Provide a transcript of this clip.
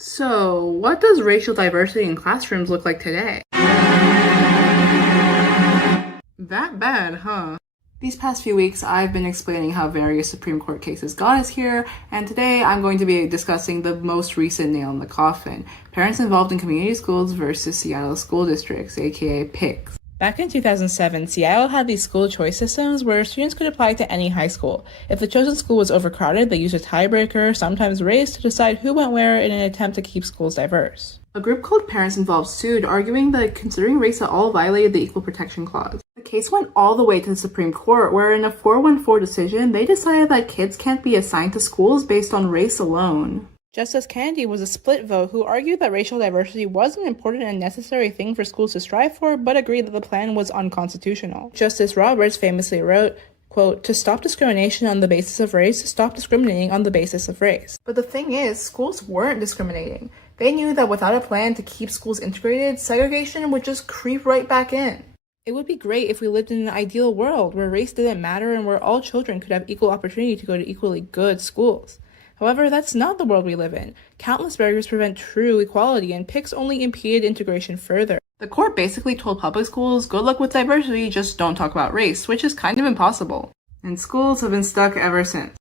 So, what does racial diversity in classrooms look like today? That bad, huh? These past few weeks, I've been explaining how various Supreme Court cases got us here, and today I'm going to be discussing the most recent nail in the coffin: parents involved in community schools versus Seattle school districts, aka PICS. Back in 2007, Seattle had these school choice systems where students could apply to any high school. If the chosen school was overcrowded, they used a tiebreaker, sometimes race, to decide who went where in an attempt to keep schools diverse. A group called Parents Involved sued, arguing that considering race at all violated the Equal Protection Clause. The case went all the way to the Supreme Court, where in a 4-1-4 decision, they decided that kids can't be assigned to schools based on race alone. Justice Kennedy was a split vote who argued that racial diversity was an important and necessary thing for schools to strive for, but agreed that the plan was unconstitutional. Justice Roberts famously wrote, quote, "To stop discrimination on the basis of race, stop discriminating on the basis of race." But the thing is, schools weren't discriminating. They knew that without a plan to keep schools integrated, segregation would just creep right back in. It would be great if we lived in an ideal world where race didn't matter and where all children could have equal opportunity to go to equally good schools. However, that's not the world we live in. Countless barriers prevent true equality, and PICS only impeded integration further. The court basically told public schools, good luck with diversity, just don't talk about race, which is kind of impossible. And schools have been stuck ever since.